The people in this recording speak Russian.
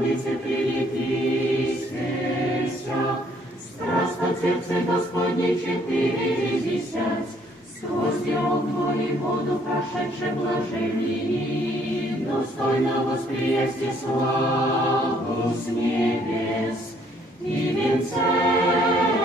Богородице, прилепися, страстно сердце Господне 40, сквозь огно и воду прошедше блаженни, достойно восприятия славу с небес и венцем